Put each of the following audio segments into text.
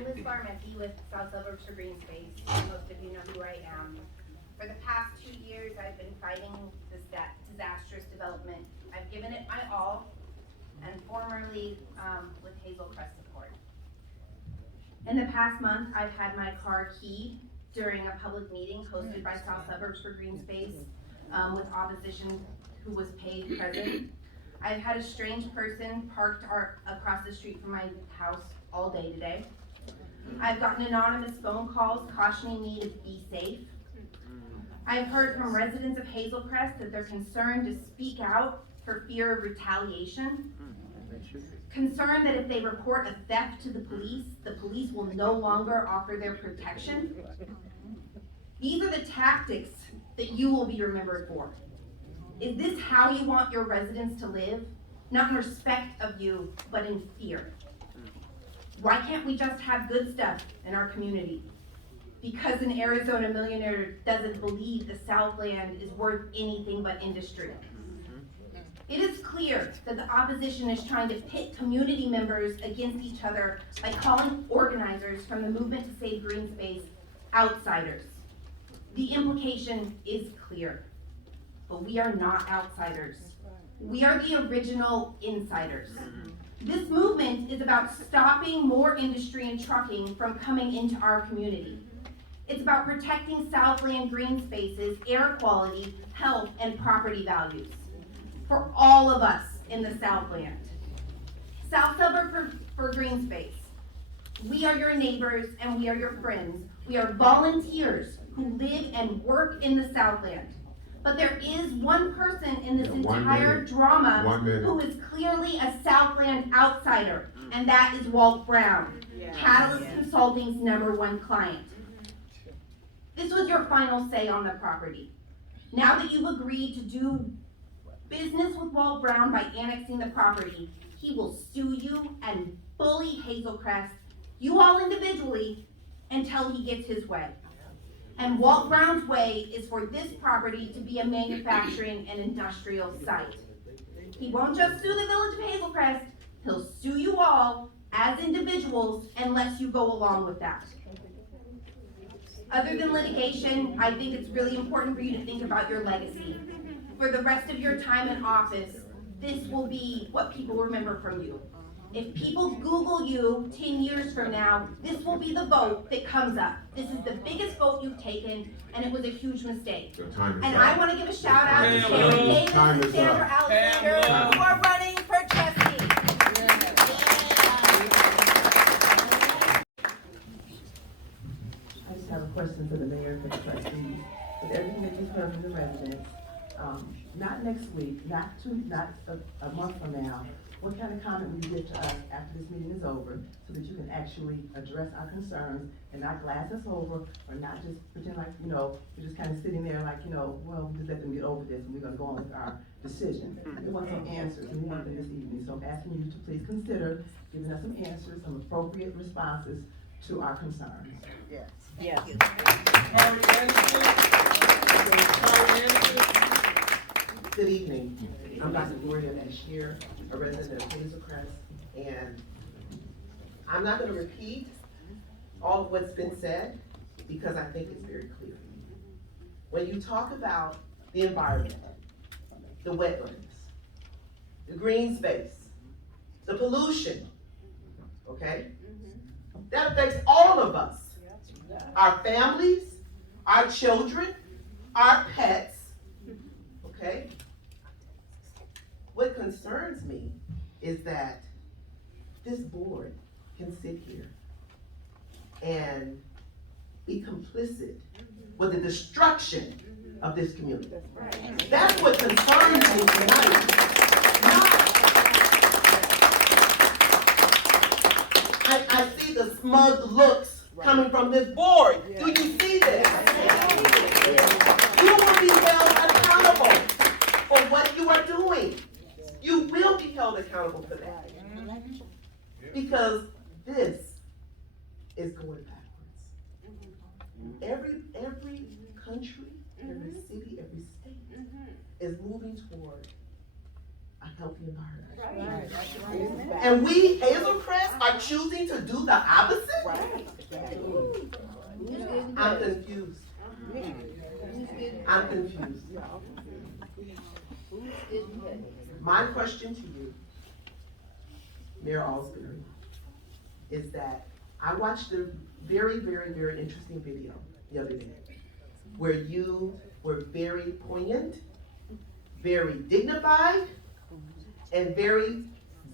I'm Liz Barmecki with South Suburbs for Green Space. Most of you know who I am. For the past 2 years, I've been fighting this disastrous development. I've given it my all, and formerly with Hazel Crest support. In the past month, I've had my car keyed during a public meeting hosted by South Suburbs for Green Space with opposition who was paid present. I've had a strange person parked across the street from my house all day today. I've gotten anonymous phone calls cautioning me to be safe. I've heard from residents of Hazel Crest that they're concerned to speak out for fear of retaliation. Concerned that if they report a theft to the police will no longer offer their protection. These are the tactics that you will be remembered for. Is this how you want your residents to live? Not in respect of you, but in fear. Why can't we just have good stuff in our community? Because an Arizona millionaire doesn't believe the Southland is worth anything but industry. It is clear that the opposition is trying to pit community members against each other by calling organizers from the movement to save green space outsiders. The implication is clear, but we are not outsiders. We are the original insiders. This movement is about stopping more industry and trucking from coming into our community. It's about protecting Southland green spaces, air quality, health, and property values for all of us in the Southland. South Suburb for Green Space. We are your neighbors and we are your friends. We are volunteers who live and work in the Southland. But there is one person in this entire drama who is clearly a Southland outsider, and that is Walt Brown, Catalyst Consulting's #1 client. This was your final say on the property. Now that you've agreed to do business with Walt Brown by annexing the property, he will sue you and bully Hazel Crest, you all individually, until he gets his way. And Walt Brown's way is for this property to be a manufacturing and industrial site. He won't just sue the village of Hazel Crest, he'll sue you all as individuals unless you go along with that. Other than litigation, I think it's really important for you to think about your legacy. For the rest of your time in office, this will be what people remember from you. If people Google you 10 years from now, this will be the vote that comes up. This is the biggest vote you've taken, and it was a huge mistake. And I want to give a shout out to Sharon Davis and Sandra Alexander, who are running for trustee. I just have a question for the mayor and for the trustees. With everything that you've heard from the residents, not next week, not a month from now, what kind of comment will you give to us after this meeting is over so that you can actually address our concerns and not glass us over or not just pretend like, you're just kind of sitting there like, well, we just let them get over this and we're going to go on with our decision. We want some answers and we want them this evening. So I'm asking you to please consider giving us some answers, some appropriate responses to our concerns. Yes. Yes. Good evening. I'm Dr. Gloria Bashir, a resident of Hazel Crest, and I'm not going to repeat all of what's been said because I think it's very clear. When you talk about the environment, the wetlands, the green space, the pollution, okay? That affects all of us. Our families, our children, our pets, okay? What concerns me is that this board can sit here and be complicit with the destruction of this community. That's what concerns me tonight. I see the smug looks coming from this board. Do you see this? You will be held accountable for what you are doing. You will be held accountable for that. Because this is going backwards. Every country, every city, every state is moving toward a healthy environment. And we, Hazel Crest, are choosing to do the opposite? I'm confused. I'm confused. My question to you, Mayor Alsbury, is that I watched a very, very, very interesting video the other day where you were very poignant, very dignified, and very,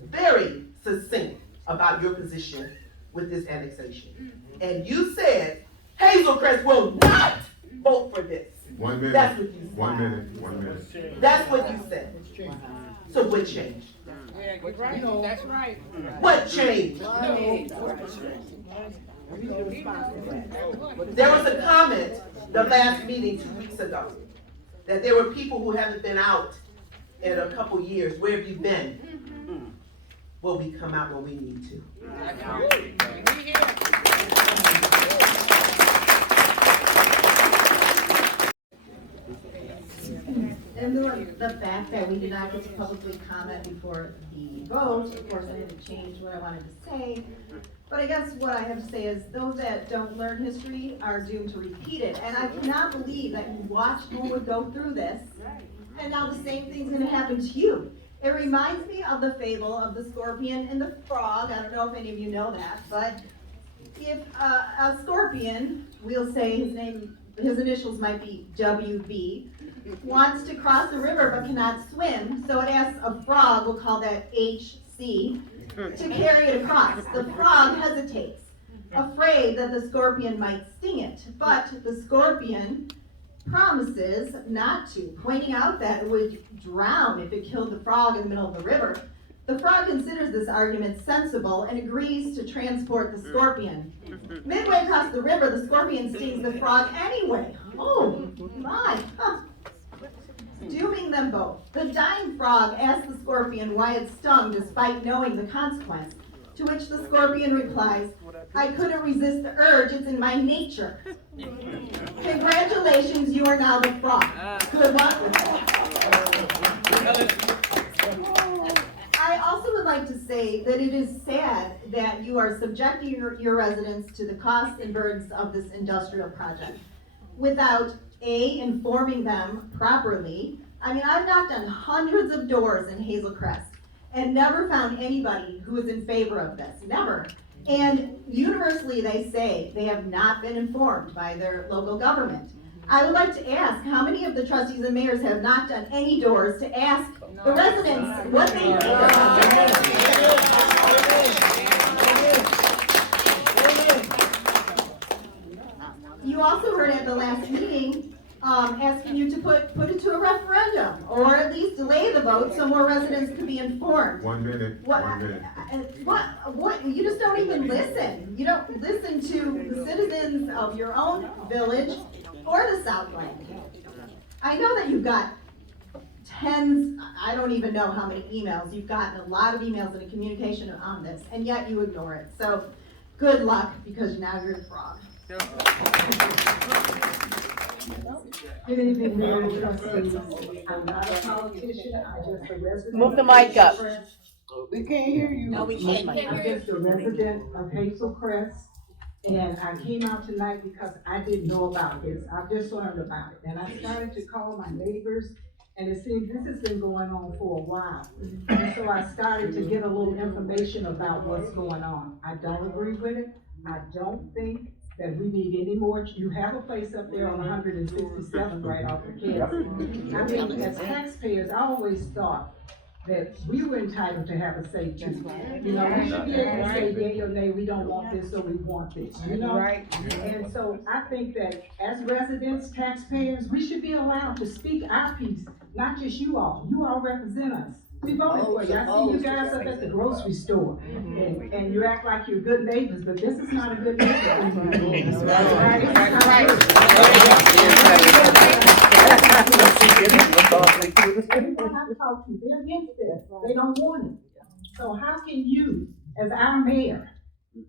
very succinct about your position with this annexation. And you said, Hazel Crest will not vote for this. 1 minute. That's what you said. 1 minute. 1 minute. That's what you said. So what changed? That's right. What changed? There was a comment the last meeting 2 weeks ago that there were people who haven't been out in a couple years. Where have you been? Well, we come out when we need to. And the fact that we did not get to publicly comment before the vote, of course, I had to change what I wanted to say. But I guess what I have to say is those that don't learn history are doomed to repeat it. And I cannot believe that you watched Homewood go through this, and now the same thing's gonna happen to you. It reminds me of the fable of the scorpion and the frog. I don't know if any of you know that, but if a scorpion, we'll say his initials might be WB, wants to cross the river but cannot swim, so it asks a frog, we'll call that HC, to carry it across. The frog hesitates, afraid that the scorpion might sting it, but the scorpion promises not to, pointing out that it would drown if it killed the frog in the middle of the river. The frog considers this argument sensible and agrees to transport the scorpion. Midway across the river, the scorpion stings the frog anyway. Oh my, dooming them both. The dying frog asks the scorpion why it stung despite knowing the consequence, to which the scorpion replies, I couldn't resist the urge, it's in my nature. Congratulations, you are now the frog. Good luck with that. I also would like to say that it is sad that you are subjecting your residents to the costs and burdens of this industrial project without A, informing them properly. I mean, I've knocked on hundreds of doors in Hazel Crest and never found anybody who is in favor of this, never. And universally they say they have not been informed by their local government. I would like to ask, how many of the trustees and mayors have knocked on any doors to ask the residents what they think about it? You also heard at the last meeting, asking you to put it to a referendum, or at least delay the vote so more residents could be informed. 1 minute. What, 1 minute. what, you just don't even listen. You don't listen to the citizens of your own village or the Southland. I know that you've got tens, I don't even know how many emails. You've gotten a lot of emails and communication on this, and yet you ignore it. So good luck, because now you're a frog. Good evening, Mayor and trustees. I'm not a politician, I'm just a resident. Move the mic up. We can't hear you. No, we can't hear I'm just a resident of Hazel Crest, and I came out tonight because I didn't know about this. I've just learned about it, and I started to call my neighbors, and it seems this has been going on for a while. And so I started to get a little information about what's going on. I don't agree with it. I don't think that we need any more. You have a place up there on 167 right off the kids. I mean, as taxpayers, I always thought that we were entitled to have a say too. You know, we should be able to say yea or nay, we don't want this or we want this, you know? And so I think that as residents, taxpayers, we should be allowed to speak our piece, not just you all. You all represent us. We voted for you. I see you guys up at the grocery store, and you act like you're good neighbors, but this is not a good neighbor. That's right. People have talked to, they're against this. They don't want it. So how can you, as our mayor,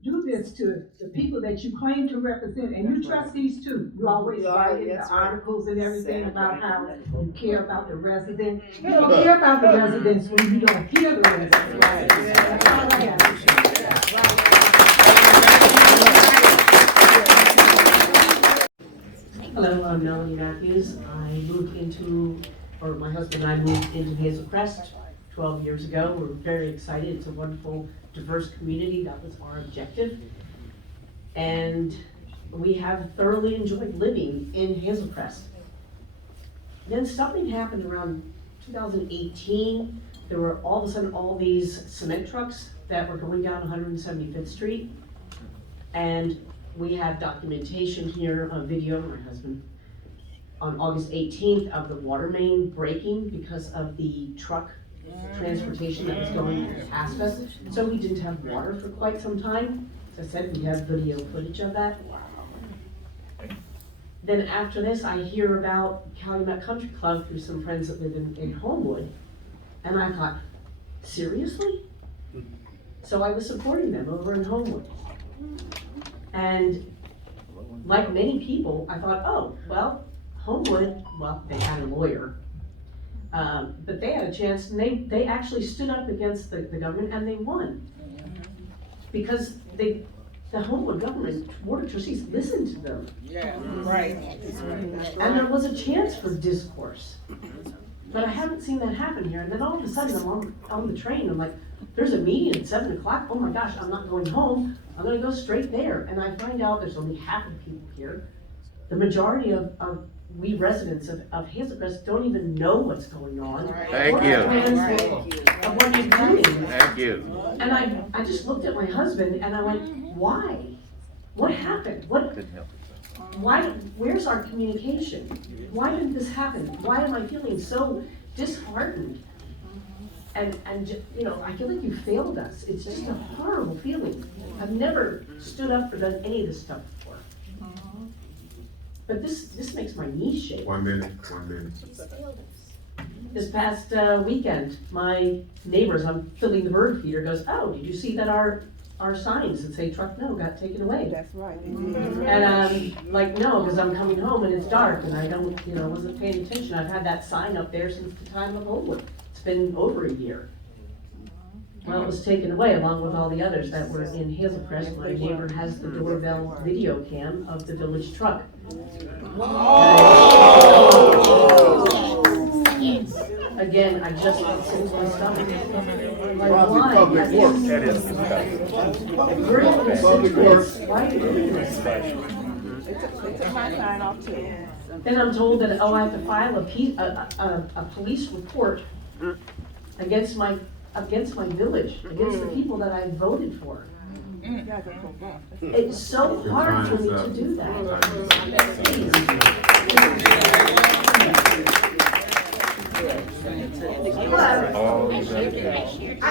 do this to the people that you claim to represent, and you trustees too. You always write in the articles and everything about how you care about the residents. You don't care about the residents when you don't hear the residents. That's all I have to say. Hello, I'm Melanie Matthews. My husband and I moved into Hazel Crest 12 years ago. We're very excited. It's a wonderful, diverse community. That was our objective. And we have thoroughly enjoyed living in Hazel Crest. Then something happened around 2018. There were all of a sudden all these cement trucks that were going down 175th Street. And we have documentation here on video, my husband, on August 18th of the water main breaking because of the truck transportation that was going past us. So we didn't have water for quite some time. As I said, we have video footage of that. Then after this, I hear about Calumet Country Club through some friends that live in Homewood. And I thought, seriously? So I was supporting them over in Homewood. And like many people, I thought, oh, well, Homewood, well, they had a lawyer, but they had a chance, and they actually stood up against the government, and they won. Because the Homewood government, board of trustees, listened to them. Yeah, right. And there was a chance for discourse. But I haven't seen that happen here, and then all of a sudden, I'm on the train, I'm like, there's a meeting at 7 o'clock, oh my gosh, I'm not going home, I'm gonna go straight there. And I find out there's only half of the people here. The majority of we residents of Hazel Crest don't even know what's going on. Thank you. Of what you're doing. Thank you. And I just looked at my husband and I went, why? What happened? Where's our communication? Why did this happen? Why am I feeling so disheartened? And you know, I feel like you failed us. It's just a horrible feeling. I've never stood up for any of this stuff before. But this makes my knees shake. 1 minute. This past weekend, my neighbors, I'm filling the bird feeder, goes, oh, did you see that our signs that say truck no got taken away? That's right. And I'm like, no, because I'm coming home and it's dark and I don't, wasn't paying attention. I've had that sign up there since the time of Homewood. It's been over a year. Well, it was taken away along with all the others that were in Hazel Crest. My neighbor has the doorbell video cam of the village truck. Again, I just since my stomach. Like, why? Public works. That is. We're in constituents. Why are you doing this? They took my sign off too. Then I'm told that, I have to file a police report against my village, against the people that I voted for. It's so hard for me to do that. Hello. I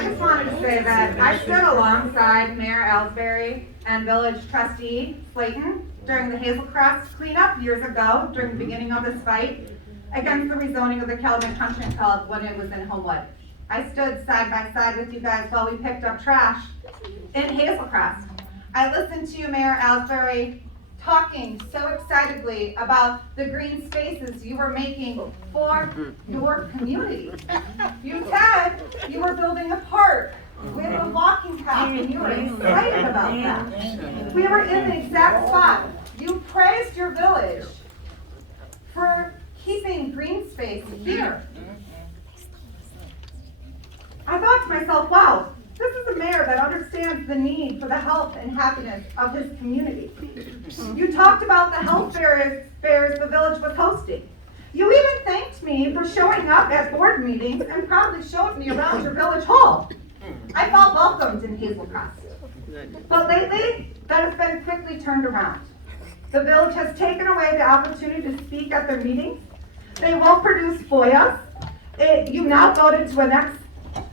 just wanted to say that I stood alongside Mayor Ellsbury and Village Trustee Slayton during the Hazel Crest cleanup years ago during the beginning of this fight against the rezoning of the Calumet Country Club when it was in Homewood. I stood side by side with you guys while we picked up trash in Hazel Crest. I listened to you, Mayor Ellsbury, talking so excitedly about the green spaces you were making for your community. You said you were building a park with a walking path and you were excited about that. We were in the exact spot. You praised your village for keeping green space here. I thought to myself, wow, this is a mayor that understands the need for the health and happiness of his community. You talked about the health fairs the village was hosting. You even thanked me for showing up at board meetings and proudly showed me around your village hall. I felt welcomed in Hazel Crest. But lately, that has been quickly turned around. The village has taken away the opportunity to speak at their meetings. They will produce FOIAs. You now voted to annex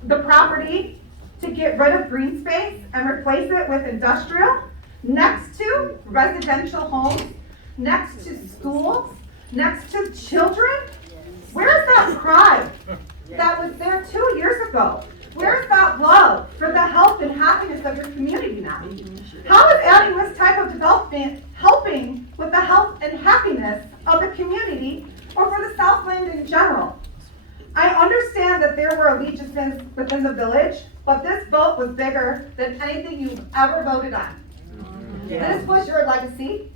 the property to get rid of green space and replace it with industrial, next to residential homes, next to schools, next to children. Where's that pride that was there 2 years ago? Where's that love for the health and happiness of your community now? How is adding this type of development helping with the health and happiness of the community or for the Southland in general? I understand that there were allegiances within the village, but this vote was bigger than anything you've ever voted on. This was your legacy.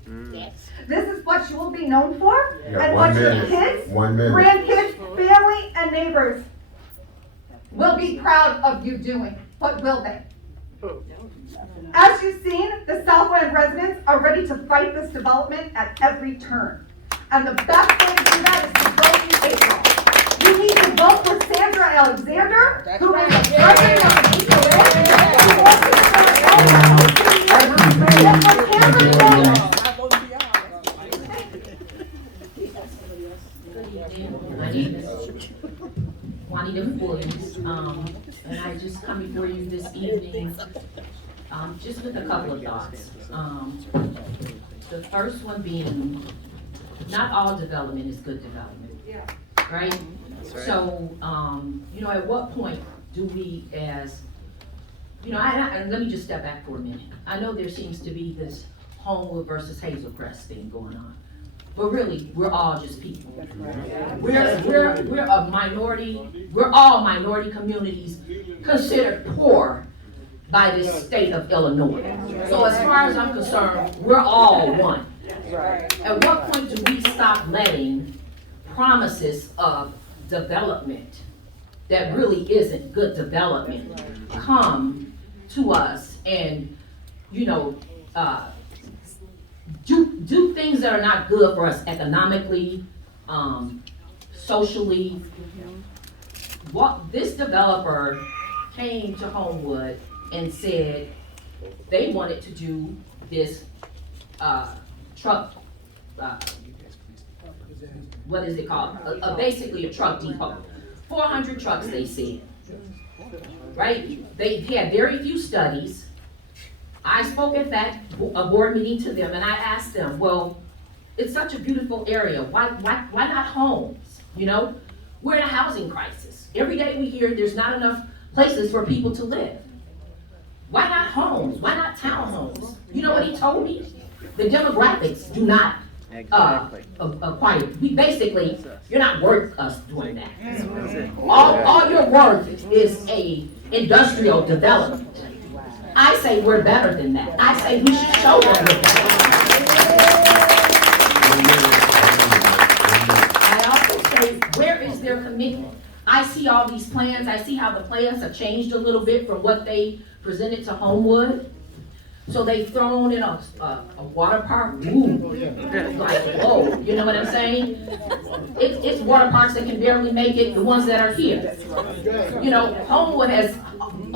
This is what you will be known for, and what your kids, grandkids, family, and neighbors will be proud of you doing. But will they? As you've seen, the Southland residents are ready to fight this development at every turn. And the best way to do that is to vote in April. You need to vote for Sandra Alexander, who is the president of the HOA, who wants to My name is Juanita Williams, and I just come before you this evening, just with a couple of thoughts. The first one being, not all development is good development, right? So, at what point do we as, and let me just step back for a minute. I know there seems to be this Homewood versus Hazel Crest thing going on. But really, we're all just people. We're a minority, we're all minority communities considered poor by the state of Illinois. So as far as I'm concerned, we're all one. At what point do we stop letting promises of development that really isn't good development come to us and, do things that are not good for us economically, socially. This developer came to Homewood and said they wanted to do this truck, what is it called? Basically a truck depot. 400 trucks, they said. Right? They had very few studies. I spoke at that board meeting to them and I asked them, well, it's such a beautiful area. Why not homes? We're in a housing crisis. Every day we hear there's not enough places for people to live. Why not homes? Why not townhomes? You know what he told me? The demographics do not acquire. You're not worth us doing that. All you're worth is a industrial development. I say we're better than that. I say we should show them we're better. I also say, where is their commitment? I see all these plans. I see how the plans have changed a little bit from what they presented to Homewood. So they've thrown in a water park. Ooh, like, whoa, you know what I'm saying? It's water parks that can barely make it, the ones that are here. Homewood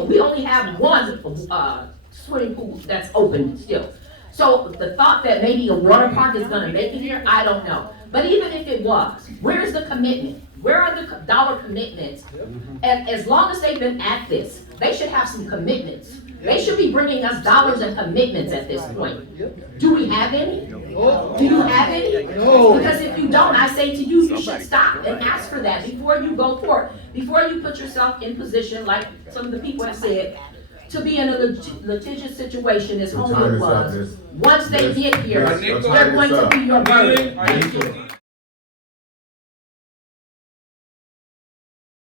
we only have one swimming pool that's open still. So the thought that maybe a water park is gonna make it here, I don't know. But even if it was, where's the commitment? Where are the dollar commitments? And as long as they've been at this, they should have some commitments. They should be bringing us dollars and commitments at this point. Do we have any? Do you have any? Because if you don't, I say to you, you should stop and ask for that before you go forward. Before you put yourself in position, like some of the people have said, to be in a litigious situation as Homewood was. Once they get here, they're going to be your burden.